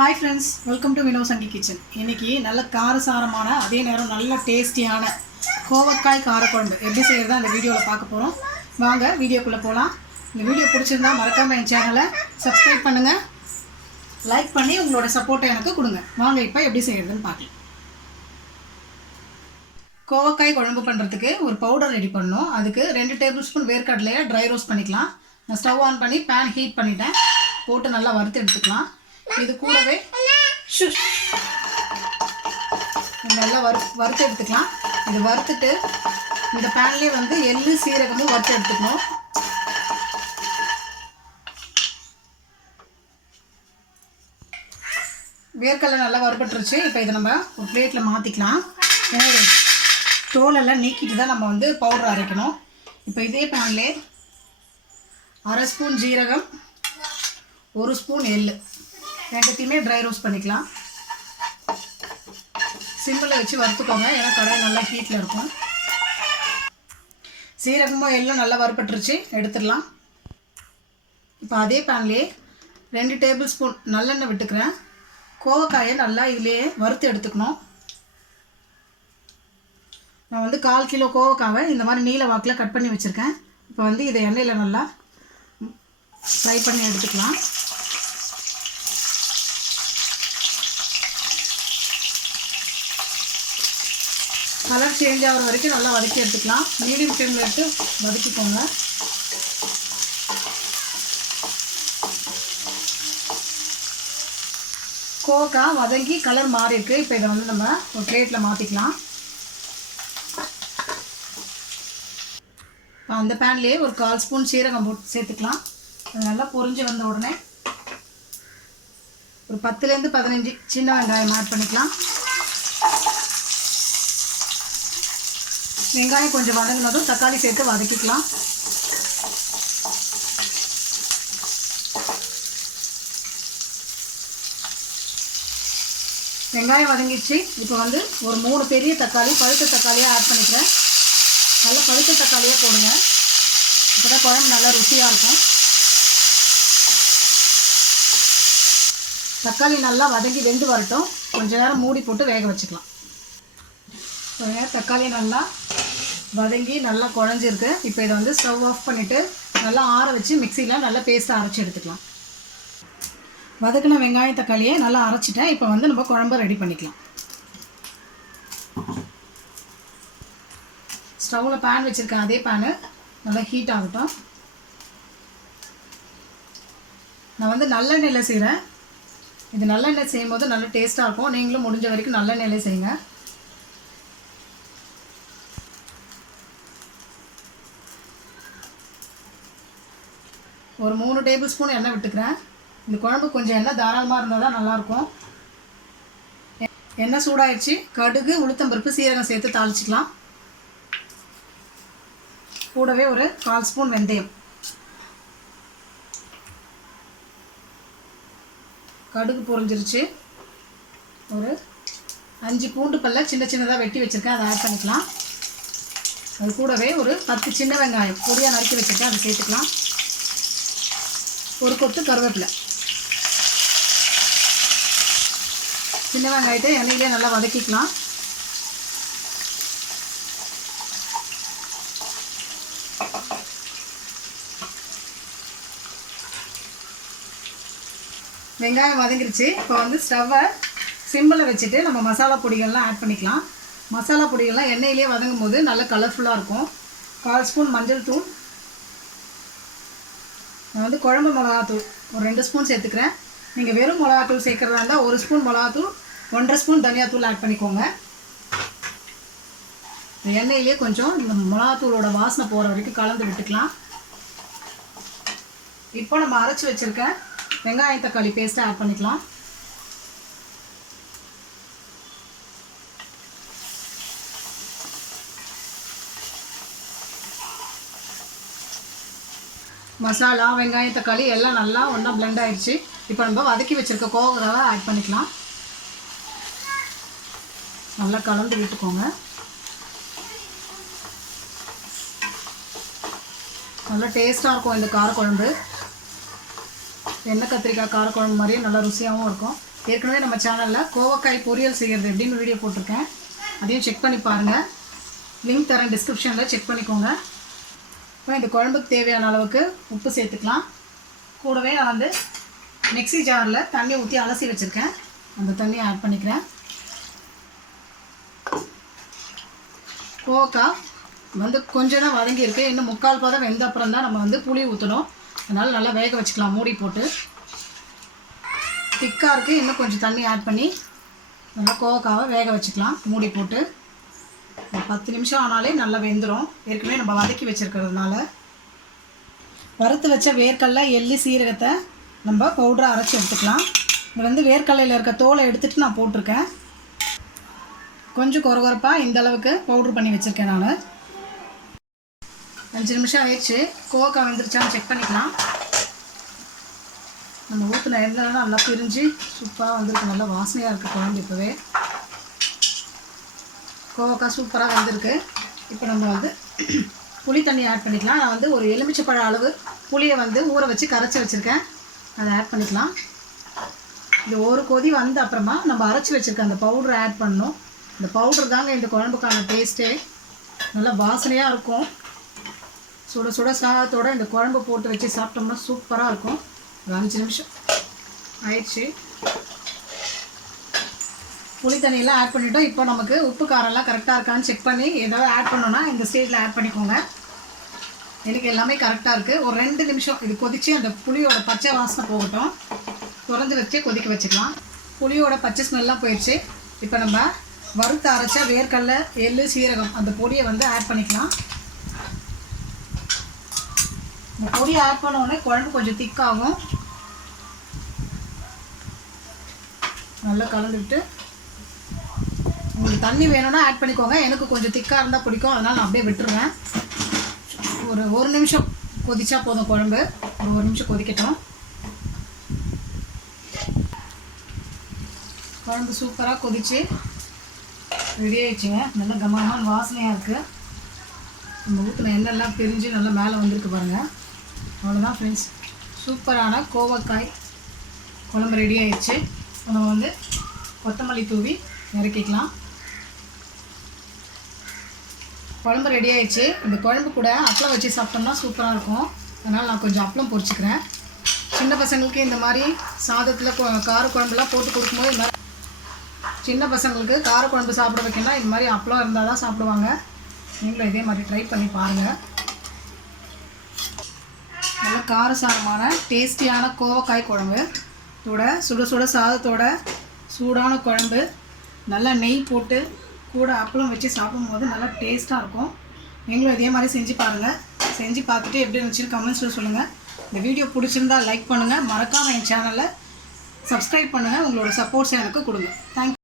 Hi friends welcome to Vino Sangi kitchen இன்றைக்கி நல்ல காரசாரமான அதே நேரம் நல்ல டேஸ்டியான கோவக்காய் காரக்குழம்பு. எப்படி செய்கிறது அந்த வீடியோவில் பார்க்க போகிறோம் வாங்க வீடியோக்குள்ளே போகலாம் இந்த வீடியோ பிடிச்சிருந்தா மறக்காமல் என் சேனலை சப்ஸ்கிரைப் பண்ணுங்கள் லைக் பண்ணி உங்களோட சப்போர்ட்டை எனக்கு கொடுங்க. வாங்க இப்போ எப்படி செய்கிறதுன்னு பார்க்கலாம். கோவக்காய் குழம்பு பண்ணுறதுக்கு ஒரு பவுடர் ரெடி பண்ணணும். அதுக்கு ரெண்டு டேபிள் ஸ்பூன் வேர்க்கடலையை ட்ரை ரோஸ்ட் பண்ணிக்கலாம். நான் ஸ்டவ் ஆன் பண்ணி பேன் ஹீட் பண்ணிட்டேன். போட்டு நல்லா வறுத்து எடுத்துக்கலாம். இது கூடவே நல்லா வறு வறுத்து எடுத்துக்கலாம். இது வறுத்துட்டு இந்த பேன்லேயே வந்து எள்ளு சீரகமும் வறுத்து எடுத்துக்கணும். வேர்க்கடலை நல்லா வறுபட்டுருச்சு. இப்போ இதை நம்ம ஒரு பிளேட்டில் மாற்றிக்கலாம் தோலெல்லாம் நீக்கிட்டு தான் நம்ம வந்து பவுடர் அரைக்கணும். இப்போ இதே பேன்லே அரை ஸ்பூன் ஜீரகம் ஒரு ஸ்பூன் எள்ளு. ரெண்டுத்தையுமே ட்ரை ரோஸ்ட் பண்ணிக்கலாம். சிம்பிளில் வச்சு வறுத்துக்கோங்க. ஏன்னா கடாய் நல்லா ஹீட்டில் இருக்கும். சீரகமும் எல்லாம் நல்லா வறுபட்டுருச்சு. எடுத்துடலாம். இப்போ அதே பேன்லேயே ரெண்டு டேபிள் ஸ்பூன் நல்லெண்ணெய் விட்டுக்கிறேன். கோவக்காயை நல்லா இதிலேயே வறுத்து எடுத்துக்கணும். நான் வந்து கால் கிலோ கோவக்காவை இந்த மாதிரி நீல வாக்கில் கட் பண்ணி வச்சுருக்கேன். இப்போ வந்து இதை எண்ணெயில் நல்லா ஃப்ரை பண்ணி எடுத்துக்கலாம். கலர் சேஞ்ச் ஆகிற வரைக்கும் நல்லா வதக்கி எடுத்துக்கலாம். மீடியம் ஃப்ளேமில் எடுத்து வதக்கிக்கோங்க. கோக்கா வதங்கி கலர் மாறி இப்போ இதை வந்து நம்ம ஒரு பிளேட்டில் மாற்றிக்கலாம் அந்த பேன்லேயே ஒரு கால் ஸ்பூன் சீரகம் போட்டு சேர்த்துக்கலாம். அது நல்லா பொரிஞ்சு வந்த உடனே ஒரு பத்துலேருந்து பதினஞ்சு சின்ன வெங்காயம் ஆட் பண்ணிக்கலாம். வெங்காயம் கொஞ்சம் வதங்கினதும் தக்காளி சேர்த்து வதக்கிக்கலாம். வெங்காயம் வதங்கிடுச்சு. இப்போ வந்து ஒரு மூணு பெரிய தக்காளி பழுத்த தக்காளியாக ஆட் பண்ணிக்கிறேன். நல்லா பழுத்த தக்காளியாக போடுங்க. அப்போ தான் குழம்பு நல்லா ருசியாக இருக்கும். தக்காளி நல்லா வதங்கி வெந்து வரட்டும். கொஞ்ச நேரம் மூடி போட்டு வேக வச்சுக்கலாம். பாருங்க, தக்காளி நல்லா வதங்கி நல்லா குழஞ்சிருக்கு. இப்போ இதை வந்து ஸ்டவ் ஆஃப் பண்ணிவிட்டு நல்லா ஆற வச்சு மிக்சியில் நல்லா பேஸ்ட்டாக அரைச்சி எடுத்துக்கலாம். வதக்கின வெங்காயம் தக்காளியை நல்லா அரைச்சிட்டேன். இப்போ வந்து நம்ம குழம்பு ரெடி பண்ணிக்கலாம். ஸ்டவ்வில் பேன் வச்சுருக்கேன் அதே பேனு நல்லா ஹீட் ஆகட்டும். நான் வந்து நல்லெண்ணெயில் செய்கிறேன் இது நல்லெண்ணெய் செய்யும்போது நல்ல டேஸ்ட்டாக இருக்கும். நீங்களும் முடிஞ்ச வரைக்கும் நல்லெண்ணெயில் செய்யுங்க. ஒரு மூணு டேபிள் ஸ்பூன் எண்ணெய் விட்டுக்கிறேன். இந்த குழம்பு கொஞ்சம் எண்ணெய் தாராளமாக இருந்தால் தான் நல்லாயிருக்கும். எண்ணெய் சூடாயிடுச்சு. கடுகு உளுத்தம்பருப்பு சீரகம் சேர்த்து தாளிச்சிக்கலாம். கூடவே ஒரு கால் ஸ்பூன் வெந்தயம். கடுகு பொறிஞ்சிருச்சு ஒரு அஞ்சு பூண்டு பல்ல சின்ன சின்னதாக வெட்டி வச்சுருக்கேன். அதை ஆட் பண்ணிக்கலாம். அது கூடவே ஒரு பத்து சின்ன வெங்காயம் பொடியாக நறுக்கி வச்சுருக்கேன். அதை சேர்த்துக்கலாம். ஒரு கொத்து கருவேப்பிலை. சின்ன வெங்காயத்தை எண்ணெயிலே நல்லா வதக்கிக்கலாம். வெங்காயம் வதங்கிருச்சு. இப்போ வந்து ஸ்டவ்வை சிம்பிளை வச்சுட்டு நம்ம மசாலா பொடிகள்லாம் ஆட் பண்ணிக்கலாம். மசாலா பொடிகள்லாம் எண்ணெயிலே வதங்கும் போது நல்லா கலர்ஃபுல்லாக இருக்கும். கால் ஸ்பூன் மஞ்சள் தூள் நான் வந்து குழம்பு மிளகாத்தூள் ஒரு ரெண்டு ஸ்பூன் சேர்த்துக்கிறேன். நீங்கள் வெறும் மிளகாத்தூள் சேர்க்குறதா இருந்தால் ஒரு ஸ்பூன் மிளகாத்தூள் ஒன்றரை ஸ்பூன் தனியாத்தூள் ஆட் பண்ணிக்கோங்க. இந்த எண்ணெயிலே கொஞ்சம் இந்த மிளகாத்தூளோட வாசனை போகிற வரைக்கும் கலந்து விட்டுக்கலாம். இப்போ நம்ம அரைச்சி வச்சுருக்க வெங்காயம் தக்காளி பேஸ்ட்டை ஆட் பண்ணிக்கலாம். மசாலா வெங்காயம் தக்காளி எல்லாம் நல்லா ஒன்றா பிளெண்ட் ஆயிடுச்சு இப்போ நம்ம வதக்கி வச்சுருக்க கோவக்காவை ஆட் பண்ணிக்கலாம். நல்லா கலந்து விட்டுக்கோங்க. நல்லா டேஸ்ட்டாக இருக்கும் இந்த காரக்குழம்பு. எண்ணெய் கத்திரிக்காய் காரக்குழம்பு மாதிரியே நல்லா ருசியாகவும் இருக்கும். ஏற்கனவே நம்ம சேனலில் கோவக்காய் பொரியல் செய்கிறது எப்படின்னு வீடியோ போட்டிருக்கேன். அதையும் செக் பண்ணி பாருங்கள் லிங்க் தரேன் டிஸ்கிரிப்ஷனில் செக் பண்ணிக்கோங்க. இப்போ இந்த குழம்புக்கு தேவையான அளவுக்கு உப்பு சேர்த்துக்கலாம். கூடவே நான் வந்து மிக்சி ஜாரில் தண்ணி ஊற்றி அலசி வச்சுருக்கேன். அந்த தண்ணியை ஆட் பண்ணிக்கிறேன். கோவக்காய் வந்து கொஞ்சம் தான் வதங்கியிருக்கு இன்னும் முக்கால் பதம் வெந்த அப்புறம் தான் நம்ம வந்து புளி ஊற்றணும் அதனால் நல்லா வேக வச்சுக்கலாம். மூடி போட்டு. திக்காக இருக்குது இன்னும் கொஞ்சம் தண்ணி ஆட் பண்ணி நல்லா கோவக்காவை வேக வச்சுக்கலாம். மூடி போட்டு. ஒரு பத்து நிமிஷம் ஆனாலே நல்லா வெந்துடும் ஏற்கனவே நம்ம வதக்கி வச்சுருக்கிறதுனால. வறுத்து வச்ச வேர்க்கடலை எள்ளி சீரகத்தை நம்ம பவுடரை அரைச்சி எடுத்துக்கலாம். இது வந்து வேர்க்கடலையில் இருக்க தோலை எடுத்துகிட்டு நான் போட்டிருக்கேன். கொஞ்சம் குறகுறப்பாக இந்த அளவுக்கு பவுட்ரு பண்ணி வச்சுருக்கேன் நான். அஞ்சு நிமிஷம் ஆயிடுச்சு. கோவக்காய் வந்துருச்சான்னு செக் பண்ணிக்கலாம். நம்ம ஊற்றின எண்ணெய் நல்லா பிரிஞ்சு சூப்பராக வந்திருக்கு. நல்லா வாசனையாக இருக்குது குழம்பு இப்போவே. கோவக்காய் சூப்பராக வந்திருக்கு. இப்போ நம்ம வந்து புளி தண்ணி ஆட் பண்ணிக்கலாம். நான் வந்து ஒரு எலுமிச்சப்பழ அளவு புளியை வந்து ஊற வச்சு கரைச்சி வச்சுருக்கேன். அதை ஆட் பண்ணிக்கலாம். இந்த ஒரு கொதி வந்த அப்புறமா நம்ம அரைச்சி வச்சுருக்க அந்த பவுடரை ஆட் பண்ணணும். இந்த பவுடர் தாங்க இந்த குழம்புக்கான டேஸ்ட்டே நல்லா வாசனையாக இருக்கும். சுட சுட சாதத்தோட இந்த குழம்பு போட்டு வச்சு சாப்பிட்டோம்னா சூப்பராக இருக்கும். ஒரு அஞ்சு நிமிஷம். ஆயிடுச்சு. புளி தண்ணியெல்லாம் ஆட் பண்ணிட்டோம். இப்போ நமக்கு உப்பு காரம்லாம் கரெக்டாக இருக்கான்னு செக் பண்ணி ஏதாவது ஆட் பண்ணோன்னா இந்த ஸ்டேஜில் ஆட் பண்ணிக்கோங்க. எனக்கு எல்லாமே கரெக்டாக இருக்குது ஒரு ரெண்டு நிமிஷம் இது கொதித்து அந்த புளியோட பச்சை வாசனை போகட்டும். திறந்து வச்சு கொதிக்க வச்சுக்கலாம். புளியோட பச்சை ஸ்மெல்லாம் போயிடுச்சு இப்போ நம்ம வறுத்து அரைச்சா வேர்க்கடலை எள்ளு சீரகம் அந்த பொடியை வந்து ஆட் பண்ணிக்கலாம். இந்த பொடியை ஆட் பண்ண உடனே குழம்பு கொஞ்சம் திக்காகும் நல்லா கலந்துக்கிட்டு உங்களுக்கு தண்ணி வேணும்னா ஆட் பண்ணிக்கோங்க. எனக்கு கொஞ்சம் திக்காக இருந்தால் பிடிக்கும். அதனால் நான் அப்படியே விட்டுருவேன். ஒரு ஒரு நிமிஷம் கொதிச்சா போதும் குழம்பு. ஒரு ஒரு நிமிஷம் கொதிக்கட்டும். குழம்பு சூப்பராக கொதிச்சு ரெடி ஆயிடுச்சுங்க. நல்லா கமகமான வாசனையாக இருக்குது நம்ம ஊற்றின எண்ணெய்லாம் பிரிஞ்சு நல்லா மேலே வந்திருக்கு பாருங்கள் அவ்வளோதான் ஃப்ரெண்ட்ஸ் சூப்பரான கோவக்காய் குழம்பு ரெடி ஆயிடுச்சு. நம்ம வந்து கொத்தமல்லி தூவி இறக்கிக்கலாம். குழம்பு ரெடி ஆயிடுச்சு. இந்த குழம்பு கூட அப்பளம் வச்சு சாப்பிட்டோம்னா சூப்பராக இருக்கும். அதனால் நான் கொஞ்சம் அப்பளம் பொறிச்சிக்கிறேன் சின்ன பசங்களுக்கு இந்த மாதிரி சாதத்தில் கொ- கார குழம்புலாம் போட்டு கொடுக்கும்போது இந்த மாதிரி சின்ன பசங்களுக்கு கார குழம்பு சாப்பிட வைக்கணும்னா இந்த மாதிரி அப்பளம் இருந்தால் தான் சாப்பிடுவாங்க. நீங்களும் இதே மாதிரி ட்ரை பண்ணி பாருங்கள் நல்ல காரசாரமான டேஸ்டியான கோவக்காய் குழம்பு. இதோட சுட சுட சாதத்தோட சூடான குழம்பு. நல்லா நெய் போட்டு கூட அப்பளம் வச்சு சாப்பிடும்போது நல்லா டேஸ்ட்டாக இருக்கும். நீங்களும் இதே மாதிரி செஞ்சு பாருங்கள் செஞ்சு பார்த்துட்டு எப்படி இருந்துச்சுன்னு கமெண்ட்ஸில் சொல்லுங்கள் இந்த வீடியோ பிடிச்சிருந்தா லைக் பண்ணுங்கள் மறக்காமல் என் சேனலை சப்ஸ்கிரைப் பண்ணுங்கள் உங்களோட சப்போர்ட்ஸ் எனக்கு கொடுங்க. தேங்க்